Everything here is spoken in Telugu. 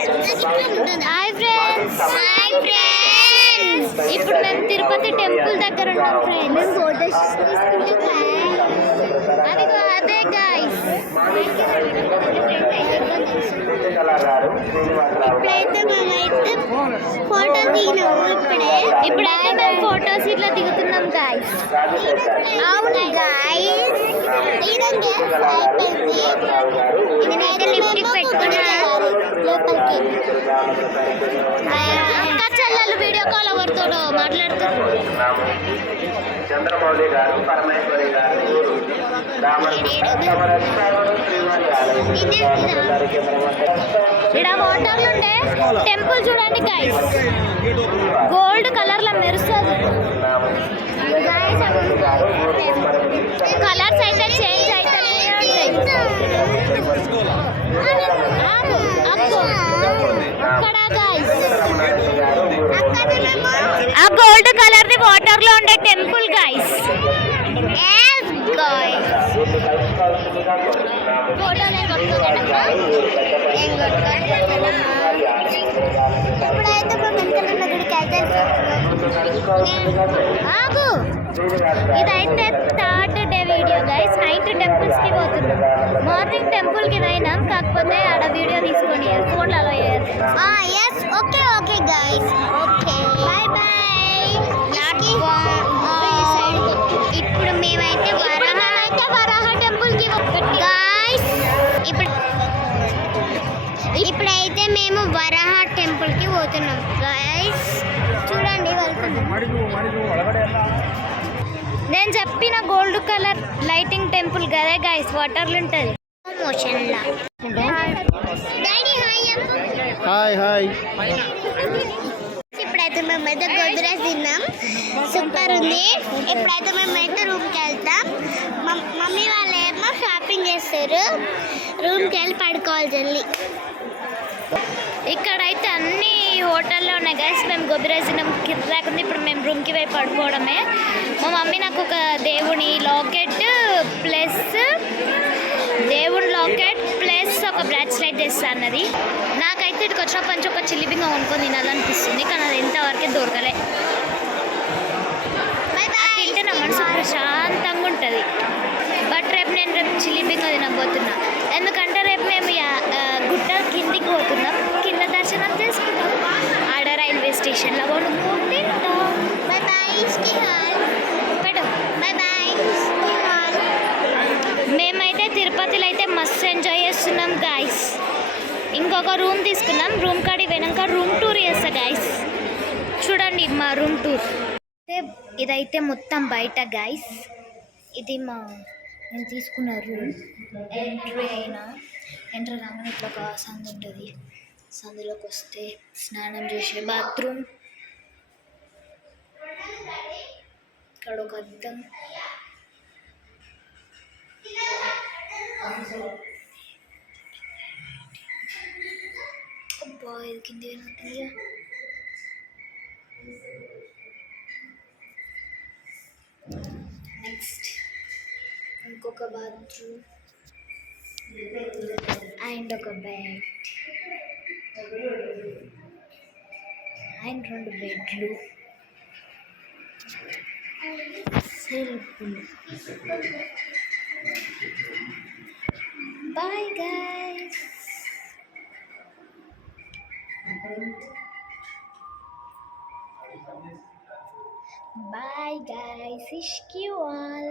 Hi friends. ఇప్పుడు మేము తిరుపతి టెంపుల్ దగ్గర ఉన్నాం ఫ్రెండ్స్. అదిగో అదే గాయ్స్. ఇప్పుడైతే మేమైతే ఫోటో దిగినాము. ఇప్పుడైతే మేము ఫోటోస్ ఇట్లా దిగుతున్నాం గాయ్స్. అవును గాయ్స్, నేనైతే లిప్స్టిక్ పెట్టుకున్నాను లోపలికి. అక్క చెల్లెలు వీడియో కాల్ ఎవరితో మాట్లాడుతున్నారు. చంద్రమౌళి గారు, పరమేశ్వరి గారు, ఇక్కడ వాటర్లు ఉండే టెంపుల్ చూడండి గైస్. గోల్డ్ కలర్ లో మెరుస్తుంది. కలర్స్ అయితే చేంజ్ అవుతాయి. ఆ గోల్డ్ కలర్ ది వాటర్ లో ఉండే టెంపుల్ గైస్. ఇప్పుడైతే ఆగు, ఇదైతే third day video guys. Night temples కి పోతున్నాం. మార్నింగ్ టెంపుల్ కి పోయినాం, కాకపోతే ఆడ వీడియో తీసుకొని ఫోన్లలో okay okay guys, okay bye bye. ఇప్పుడు మేమైతే వరాహ టెంపుల్ కి గైస్. ఇప్పుడైతే మేము వరాహ టెంపుల్ కి పోతున్నాం గైస్. చూడండి వెళ్తున్నాం. నేను చెప్పిన గోల్డ్ కలర్ లైటింగ్ టెంపుల్ కదా గైస్, వాటర్లు ఉంటుంది. Hi hi. ఇప్పుడైతే మేమైతే గోద్రేజ్ తిన్నాం, సూపర్ ఉంది. ఇప్పుడైతే మేమైతే రూమ్కి వెళ్తాం. మమ్మీ వాళ్ళు ఏమో షాపింగ్ చేస్తారు. రూమ్కి వెళ్ళి పడుకోవాలి జల్లి. ఇక్కడైతే అన్ని హోటల్లో ఉన్నాయి గైస్. మేము గోద్రేజ్ తిన్నాం, కింద. ఇప్పుడు మేము రూమ్కి పోయి పడుకోవడమే. మా మమ్మీ నాకు ఒక దేవుని లాకెట్ ప్లస్ ఒక బ్రాస్లెట్ తెస్తా అన్నది. నాకైతే ఇటుకు వచ్చినప్పటి నుంచి ఒక చిల్లిబింగ కొనుక్కొని తినాలనిపిస్తుంది, కానీ అది ఎంతవరకే దొరకలే. తింటే నా మనసు ప్రశాంతంగా ఉంటుంది. బట్ రేపు చిల్లిబింగ తినబోతున్నా. ఎందుకంటే రేపు మేము గుట్ట కిందికి పోతున్నాం. కింద దర్శనం చేసుకుంటాం. ఆడ రైల్వే స్టేషన్లో కొనుక్కొని తింటాం. మేమైతే తిరుపతిలో అయితే మస్తు ఎంజాయ్ చేస్తున్నాం గాయస్. ఇంకొక రూమ్ తీసుకున్నాం. రూమ్ కాడి వెనక రూమ్ టూర్ చేస్తా గాయస్. చూడండి మా రూమ్ టూర్. ఇదైతే మొత్తం బయట గాయస్. ఇది నేను తీసుకున్న రూమ్. ఎంట్రీ రాగానే ఇట్లా ఒక సందు ఉంటుంది. సందులోకి వస్తే స్నానం చేసే బాత్రూమ్. ఇక్కడ ఒక అద్దం. అబ్బా, ఇది కింద నెక్స్ట్ ఇంకొక బాత్రూమ్ అండ్ ఒక బెడ్ అండ్ 2 బెడ్లు, సెల్ఫ్లు. Bye guys. Bye guys. Ishki all.